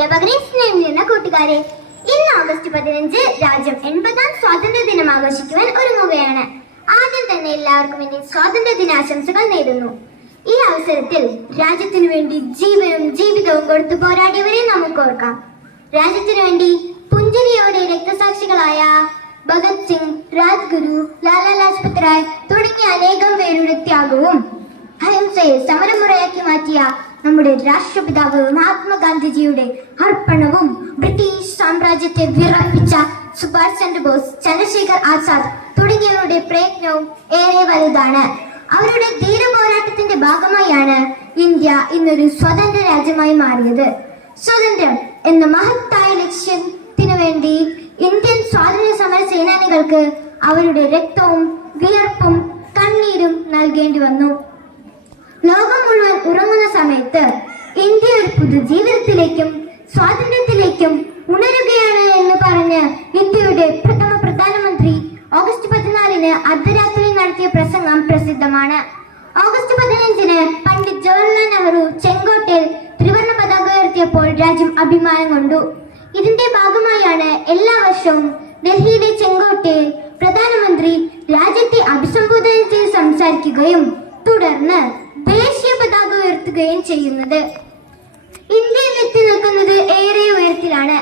അധ്യാപകരെ, സ്നേഹിക്കുന്ന കൂട്ടുകാരെ, ഇന്ന് ഓഗസ്റ്റ് 15 രാജ്യം 80ാം സ്വാതന്ത്ര്യ ദിനം ആഘോഷിക്കുവാൻ ഒരുങ്ങുകയാണ്. ആദ്യം തന്നെ എല്ലാവർക്കും എന്റെ സ്വാതന്ത്ര്യ ദിനാശംസകൾ നേരുന്നു. ഈ അവസരത്തിൽ രാജ്യത്തിനു വേണ്ടി ജീവനും ജീവിതവും കൊടുത്തു പോരാടിയവരെ നമുക്ക് ഓർക്കാം. രാജ്യത്തിനു വേണ്ടി പുഞ്ചിരിയോടെ രക്തസാക്ഷികളായ ഭഗത് സിംഗ്, രാജ്ഗുരു, ലാലാ ലജ്പത് റായ് തുടങ്ങിയ അനേകം പേരുടെ ത്യാഗവും അഹിംസയെ സമരമുറയാക്കി മാറ്റിയ നമ്മുടെ രാഷ്ട്രപിതാവ് മഹാത്മാഗാന്ധിജിയുടെ അർപ്പണവും ബ്രിട്ടീഷ് സാമ്രാജ്യത്തെ വിറപ്പിച്ച സുഭാഷ് ചന്ദ്രബോസ്, ചന്ദ്രശേഖർ ആസാദ് തുടങ്ങിയവരുടെ പ്രയത്നവും ഏറെ വലുതാണ്. അവരുടെ ധീര പോരാട്ടത്തിന്റെ ഭാഗമായാണ് ഇന്ത്യ ഇന്നൊരു സ്വതന്ത്ര രാജ്യമായി മാറിയത്. സ്വതന്ത്രം എന്ന മഹത്തായ ലക്ഷ്യത്തിനു വേണ്ടി ഇന്ത്യൻ സ്വാതന്ത്ര്യ സമര സേനാനികൾക്ക് അവരുടെ രക്തവും വിയർപ്പും കണ്ണീരും നൽകേണ്ടി വന്നു. ലോകം മുഴുവൻ ഉറങ്ങുന്ന സമയത്ത് ഇന്ത്യ ഒരു പുതുജീവിതത്തിലേക്കും സ്വാതന്ത്ര്യത്തിലേക്കും ഉണരുകയാണ് എന്ന് പറഞ്ഞ് ഇന്ത്യയുടെ പ്രഥമ പ്രധാനമന്ത്രി ഓഗസ്റ്റ് 14 അർദ്ധരാത്രി നടത്തിയ പ്രസംഗം പ്രസിദ്ധമാണ്. ഓഗസ്റ്റ് 15 പണ്ഡിറ്റ് ജവഹർലാൽ നെഹ്റു ചെങ്കോട്ടയിൽ ത്രിവർണ്ണ പതാക ഉയർത്തിയപ്പോൾ രാജ്യം അഭിമാനം കൊണ്ടു. ഇതിന്റെ ഭാഗമായാണ് എല്ലാ വർഷവും ഡൽഹിയിലെ ചെങ്കോട്ടയിൽ പ്രധാനമന്ത്രി രാജ്യത്തെ അഭിസംബോധന ചെയ്ത് സംസാരിക്കുകയും തുടർന്ന് ദേശീയ പതാക ഉയർത്തുകയും ചെയ്യുന്നത്. ഇന്ത്യയിൽ എത്തി നിൽക്കുന്നത് ഏറെ ഉയരത്തിലാണ്.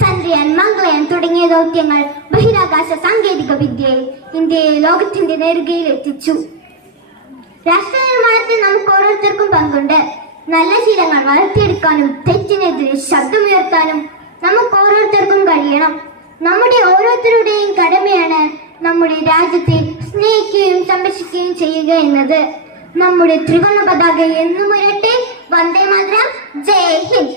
ചന്ദ്രയാൻ, മംഗളയാൻ തുടങ്ങിയ ദൗത്യങ്ങൾ ബഹിരാകാശ സാങ്കേതിക വിദ്യയിൽ ഇന്ത്യയെ ലോകത്തിന്റെ നെറുകയിൽ എത്തിച്ചു. രാഷ്ട്ര നിർമ്മാണത്തിൽ നമുക്ക് ഓരോരുത്തർക്കും പങ്കുണ്ട്. നല്ല ശീലങ്ങൾ വളർത്തിയെടുക്കാനും തെറ്റിനെതിരെ ശബ്ദമുയർത്താനും നമുക്ക് ഓരോരുത്തർക്കും കഴിയണം. നമ്മുടെ ഓരോരുത്തരുടെയും കടമയാണ് നമ്മുടെ രാജ്യത്തെ സ്നേഹിക്കുകയും സംരക്ഷിക്കുകയും ചെയ്യുക എന്നത്. നമ്മുടെ ത്രിവർണ്ണ പതാക എന്നും ഉയരട്ടെ. വന്ദേ മാതരം. ജയ് ഹിന്ദ്.